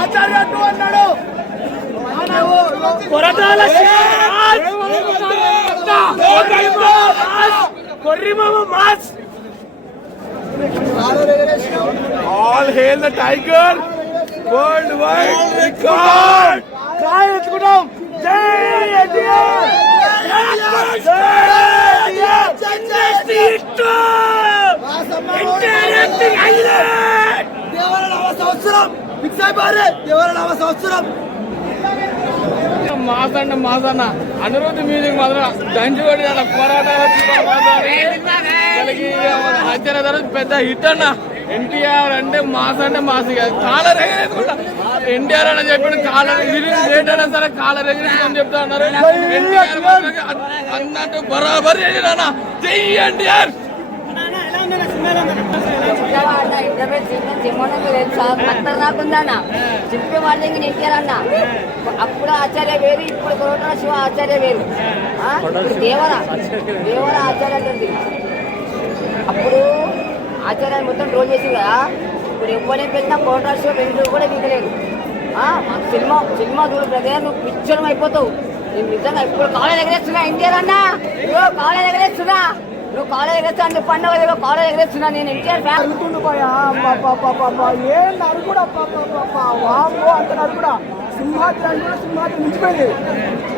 ఆచార్య అన్నాడు All hail the tiger! Worldwide record! కాయ ఎత్తుకున్నాం. జై ఎన్టీఆర్! దేవర సంవత్సరం ఫిక్స్ అయిపోయారు. దేవర సంవత్సరం మాసన్న అనురోధ మ్యూజిక్ మాత్రం దంచుబడి పోరాట పెద్ద హిట్ అన్న. ఎన్టీఆర్ అంటే మాస్ కాలర్ ఎగరేసుకుంటా. ఎన్టీఆర్ అని చెప్పి కాలర్ లేట్ అయినా సరే కాలర్ ఎగరేసుకొని చెప్తా ఉన్నారు. ఎన్టీఆర్ అన్నట్టు బరాబర్ చేసినా. జై ఎన్టీఆర్! చెప్పే వాళ్ళకి నెట్టారన్న. అప్పుడు ఆచార్య వేరు, ఇప్పుడు కొరట శివ ఆచార్య వేరు. దేవర ఆచార్య అంటుంది. అప్పుడు ఆచార్యాన్ని మొత్తం ట్రోల్ చేసి కదా. ఇప్పుడు ఎవరైనా పెట్టినా కొరట శివ వెంటూ కూడా దిగలేదు. సినిమా చూడు బ్రదర్, నువ్వు పిచ్చడం అయిపోతావు. నేను నిజంగా ఇప్పుడు కాలేజ్ ఎగరేస్తున్నా. ఎన్టీఆర్ అన్న కాలేజ్ ఎగరేస్తున్నా. నువ్వు కాలేజ్ ఎగరేస్తా పండుగ కాలేజ్ ఎగరేస్తున్నా. నేను ఎన్టీఆర్ ఫ్యాన్. ఏం నడుగుడా వామ్మో అంత నడుగుడా. సింహాద్రి అని కూడా సింహాద్రి మించిపోయింది.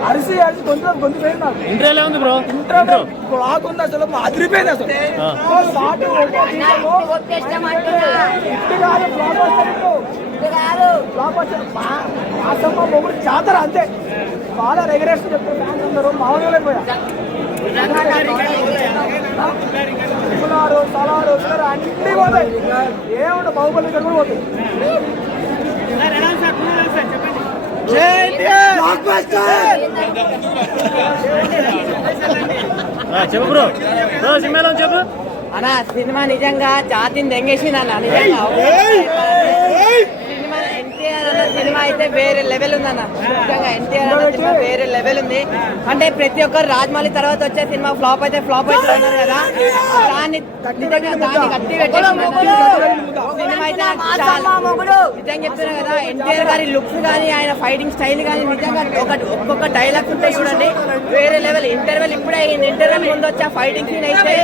అరిసి గొంతు పోయింది. నాకు ఇంటర్వ్యూలో ఉంది బ్రో. ఇంటర్వ్యూ బాగుంది. అసలు అదిరిపోయింది. అసలు మొగుడు జాతర అంతే. బాగా రెగ్యులేషన్ చెప్తారు ఫ్యాన్స్ అందరూ. మామూలు పోయా సలారు అన్ని పోతాయి. ఏముండ బాహుబలి కూడా పోతాయి. చెప్పు బ్రో, సినిమాలో చెప్పు అన్నా. సినిమా నిజంగా జాతిని దెంగేసింది అన్న. నిజంగా సినిమా అయితే వేరే లెవెల్ ఉందన్న. నిజంగా ఎన్టీఆర్ అన్న సినిమా వేరే లెవెల్ ఉంది. అంటే ప్రతి ఒక్కరు రాజమౌళి తర్వాత వచ్చే సినిమా ఫ్లాప్ అయితే ఉన్నారు కదా. దాన్ని గట్టి సినిమా అయితే నిజంగా చెప్తున్నా కదా. ఎన్టీఆర్ గారి లుక్స్ కానీ ఆయన ఫైటింగ్ స్టైల్ కానీ నిజంగా ఒక్కొక్క డైలాగ్స్ ఉంటాయి చూడండి, వేరే లెవెల్. ఇంటర్వెల్ ఇప్పుడే ఇంటర్వెల్ ముందు వచ్చే ఫైటింగ్ సీన్ అయితే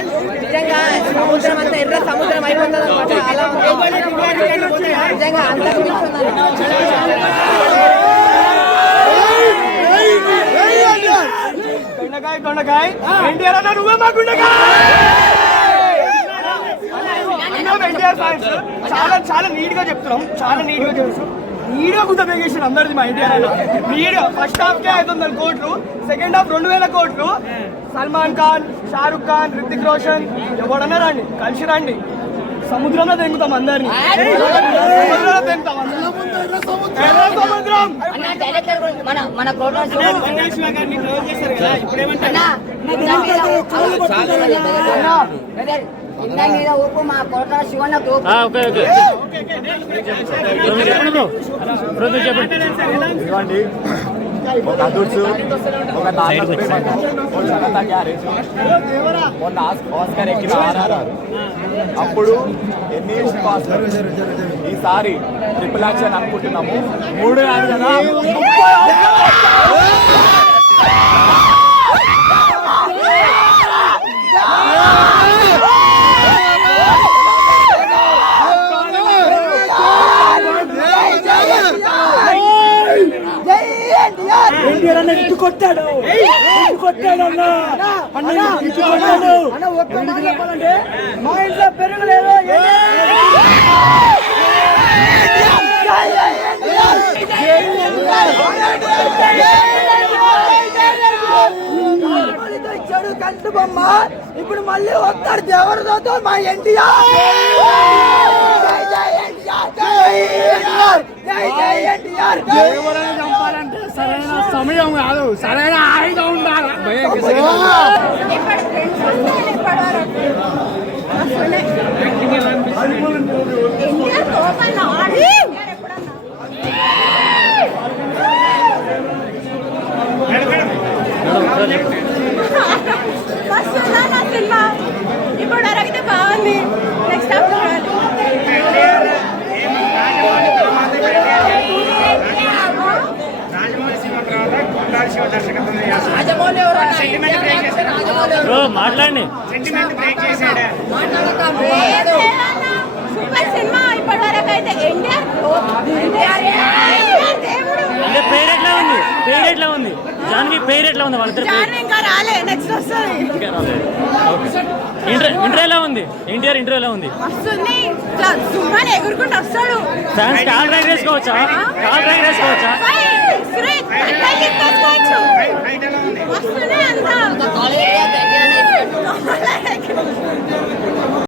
నిజంగా సముద్రం అంతా ఎర్ర సముద్రం అయిపోతుంది అనమాట. అలా నిజంగా అంత కొండకాయ ఎన్టీఆర్ అన్న నువ్వే మా ఎన్టీఆర్ ఫ్యాన్స్ చాలా నీట్ గా చెప్తున్నాం. నీట్ గా గుంత పెగేసాడు అందరిది మా ఎన్టీఆర్ అన్న. నీట్ ఫస్ట్ హాఫ్ కే 500 కోట్లు, సెకండ్ హాఫ్ 2000 కోట్లు. సల్మాన్ ఖాన్, షారుఖ్ ఖాన్, రితిక్ రోషన్ ఎవడన్నా రండి, కలిసి రండి. సముద్రంలో తెంగుతాం అందరినీ. ఒక అదుర్సు, ఒక మొన్న ఆస్కార్ ఎక్కిన RRR. అప్పుడు ఎన్ని ఆస్కార్. ఈసారి ట్రిపుల్ యాక్షన్ అనుకుంటున్నాము. 3 కాదు కదా. ఎన్టీఆర్ అన్న ఇటు కొట్టాడు అన్న. ఒక్క మాట చెప్పాలంటే మా ఇంట్లో పెరుగులేదు. చెడు కంటు బొమ్మ ఇప్పుడు మళ్ళీ వస్తాడు దేవరతో మా ఎన్టీఆర్. చంపాలంటే సరైన సమయం కాదు, సరైన ఆయుధం ఉండాలి. బ్రో చెప్పు. మస్తు ఉందా నా సినిమా ఇప్పుడు వరకైతే బాగుంది నెక్స్ట్ హాఫ్ చూడాలి బ్రో మాట్లాడండి. సూపర్ సినిమా ఇప్పటి వరకు అయితే ఎన్టీఆర్ దేవుడు అంటే పేరు ఎట్లా ఉంది? పేరు ఎట్లా ఉంది? జాన్వి పేరు ఎట్లా ఉంది? వాళ్ళిద్దరు పేరు జాన్వి ఇంకా రాలే నెక్స్ట్ వస్తుంది ఇంకా రాలేదు. ఓకే. ఇంటర్ ఎలా ఉంది? ఎన్టీఆర్ ఇంటర్ ఎలా ఉంది? వస్తుంది ఇట్లా సుమ్మని ఎగురుకుంటూ వస్తాడు ఫ్యాన్స్ కాల్ రైడ్ వేసుకోవచ్చా? కాల్ రైడ్ వేసుకోవచ్చా? వస్తున్నాయి అంతా